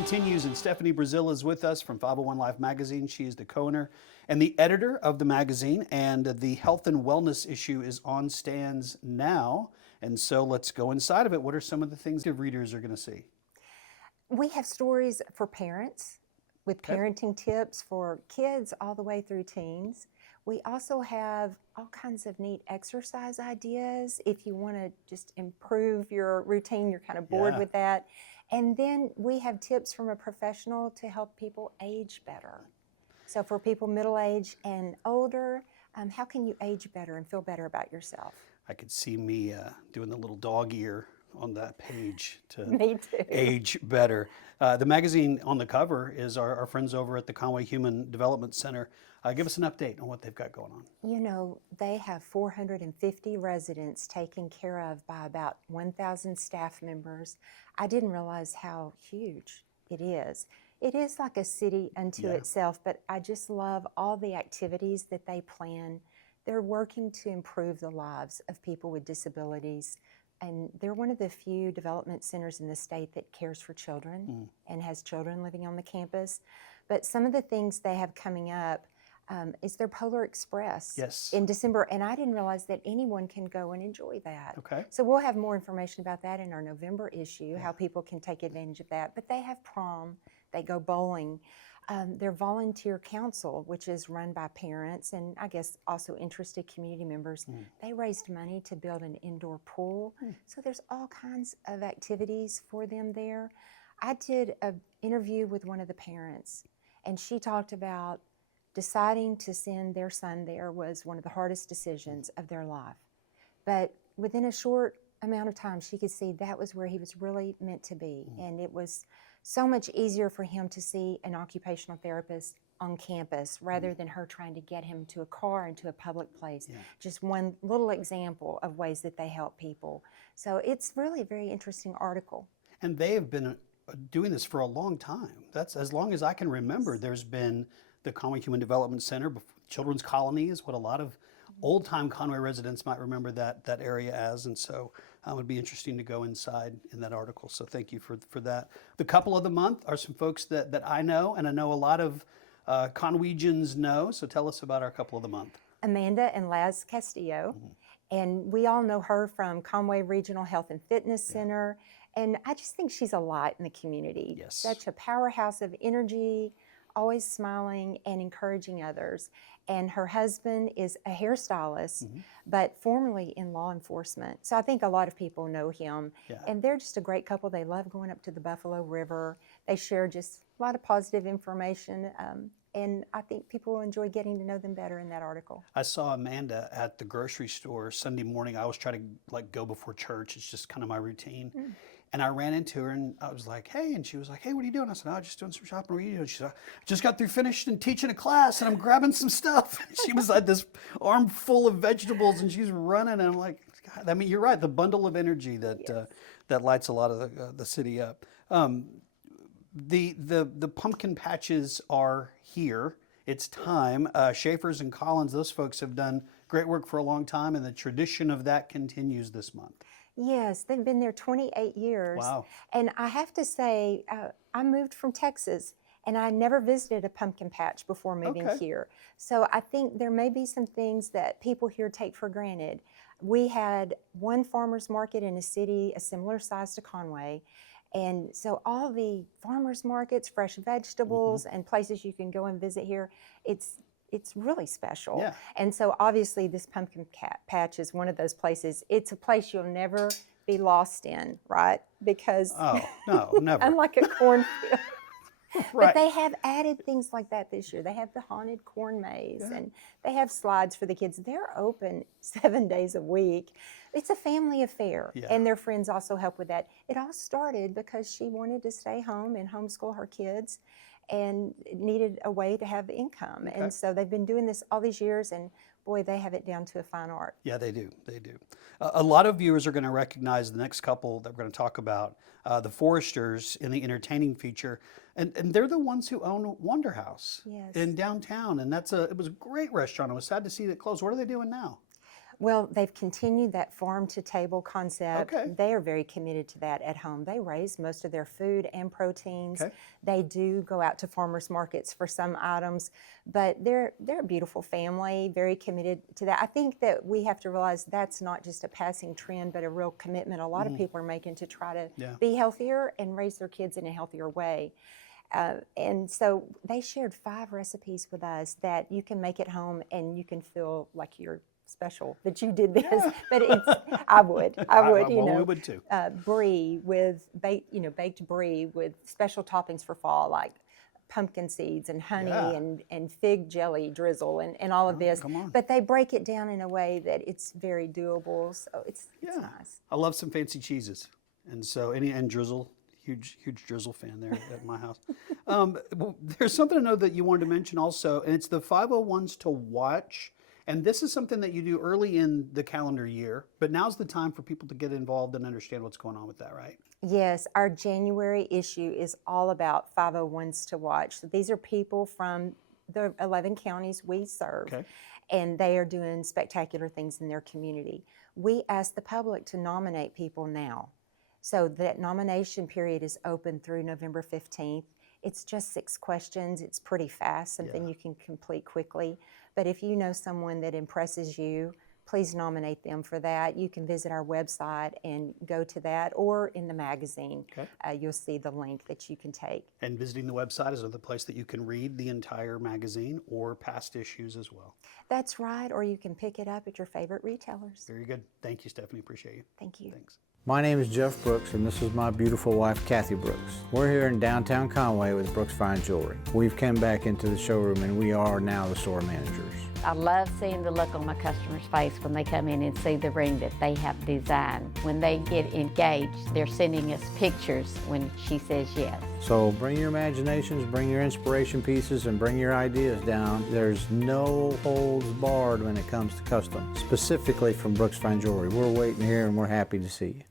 continues, and Stefanie Brazile is with us from 501 Life magazine. She is the co-owner and the editor of the magazine, and the health and wellness issue is on stands now. And so let's go inside of it. What are some of the things that readers are going to see? We have stories for parents with Okay. parenting tips for kids all the way through teens. We also have all kinds of neat exercise ideas if you want to just improve your routine, you're kind of bored with that. And then we have tips from a professional to help people age better. So for people middle-aged and older, how can you age better and feel better about yourself? I could see me doing the little dog ear on that page to Me too. age better. The magazine on the cover is our friends over at the Conway Human Development Center. Give us an update on what they've got going on. You know, they have 450 residents taken care of by about 1,000 staff members. I didn't realize how huge it is. It is like a city unto itself, but I just love all the activities that they plan. They're working to improve the lives of people with disabilities. And they're one of the few development centers in the state that cares for children and has children living on the campus. But some of the things they have coming up is their Polar Express in December. And I didn't realize that anyone can go and enjoy that. Okay. So we'll have more information about that in our November issue, how people can take advantage of that. But they have prom, they go bowling. Their volunteer council, which is run by parents and I guess also interested community members, they raised money to build an indoor pool. So there's all kinds of activities for them there. I did an interview with one of the parents, and she talked about deciding to send their son there was one of the hardest decisions of their life. But within a short amount of time, she could see that was where he was really meant to be. And it was so much easier for him to see an occupational therapist on campus rather than her trying to get him to a car and to a public place. Just one little example of ways that they help people. So it's really a very interesting article. And they have been doing this for a long time. That's as long as I can remember. There's been the Conway Human Development Center, Children's Colony is what a lot of old-time Conway residents might remember that area as, and so it would be interesting to go inside in that article. So thank you for that. The couple of the month are some folks that I know, and I know a lot of Conwegians know. So tell us about our couple of the month. Amanda and Laz Castillo, and we all know her from Conway Regional Health and Fitness Center, and I just think she's a light in the community. Such a powerhouse of energy, always smiling and encouraging others. And her husband is a hairstylist, but formerly in law enforcement. So I think a lot of people know him. And they're just a great couple. They love going up to the Buffalo River. They share just a lot of positive information. And I think people will enjoy getting to know them better in that article. I saw Amanda at the grocery store Sunday morning. I always try to go before church. It's just kind of my routine. And I ran into her and I was like, hey, and she was like, hey, what are you doing? I said, oh, just doing some shopping. What are you doing? She said, I just got through finished and teaching a class and I'm grabbing some stuff. She was like this arm full of vegetables and she's running. And I'm like, God, I mean, you're right. The bundle of energy that that lights a lot of the city up. The pumpkin patches are here. It's time. Schaefers and Collins, those folks have done great work for a long time, and the tradition of that continues this month. Yes, they've been there 28 years. Wow. And I have to say, I moved from Texas, and I never visited a pumpkin patch before moving here. So I think there may be some things that people here take for granted. We had one farmer's market in a city a similar size to Conway. And so all the farmers markets, fresh vegetables, and places you can go and visit here, it's really special. And so obviously this pumpkin patch is one of those places. It's a place you'll never be lost in, right? Because no, never. unlike a cornfield. But they have added things like that this year. They have the haunted corn maze and they have slides for the kids. They're open 7 days a week. It's a family affair, and their friends also help with that. It all started because she wanted to stay home and homeschool her kids and needed a way to have income. And so they've been doing this all these years, and boy, they have it down to a fine art. Yeah, they do. They do. A lot of viewers are going to recognize the next couple that we're going to talk about, the Foresters in the entertaining feature. And they're the ones who own WunderHaus in downtown. And it was a great restaurant. I was sad to see that close. What are they doing now? Well, they've continued that farm to table concept. Okay. They are very committed to that at home. They raise most of their food and proteins. Okay. They do go out to farmers markets for some items, but they're a beautiful family, very committed to that. I think that we have to realize that's not just a passing trend, but a real commitment a lot of people are making to try to Yeah. be healthier and raise their kids in a healthier way. And so they shared 5 recipes with us that you can make at home and you can feel like you're special that you did this. Yeah. But I would, you Well, we know, would too. brie with baked brie with special toppings for fall, like pumpkin seeds and honey Yeah. and fig jelly drizzle and all of this. come on. But they break it down in a way that it's very doable. So it's nice. I love some fancy cheeses, and so and drizzle. Huge drizzle fan there at my house. Well, there's something I know that you wanted to mention also, and it's the 501s to watch. And this is something that you do early in the calendar year, but now's the time for people to get involved and understand what's going on with that, right? Yes, our January issue is all about 501s to watch. So these are people from the 11 counties we serve, Okay. and they are doing spectacular things in their community. We ask the public to nominate people now. So that nomination period is open through November 15th. It's just 6 questions. It's pretty fast, something you can complete quickly. But if you know someone that impresses you, please nominate them for that. You can visit our website and go to that, or in the magazine, you'll see the link that you can take. And visiting the website is another place that you can read the entire magazine or past issues as well. That's right, or you can pick it up at your favorite retailers. Very good. Thank you, Stephanie. Appreciate you. Thank you. Thanks. My name is Jeff Brooks, and this is my beautiful wife, Kathy Brooks. We're here in downtown Conway with Brooks Fine Jewelry. We've come back into the showroom, and we are now the store managers. I love seeing the look on my customer's face when they come in and see the ring that they have designed. When they get engaged, they're sending us pictures when she says yes. So bring your imaginations, bring your inspiration pieces, and bring your ideas down. There's no holds barred when it comes to custom, specifically from Brooks Fine Jewelry. We're waiting here, and we're happy to see you.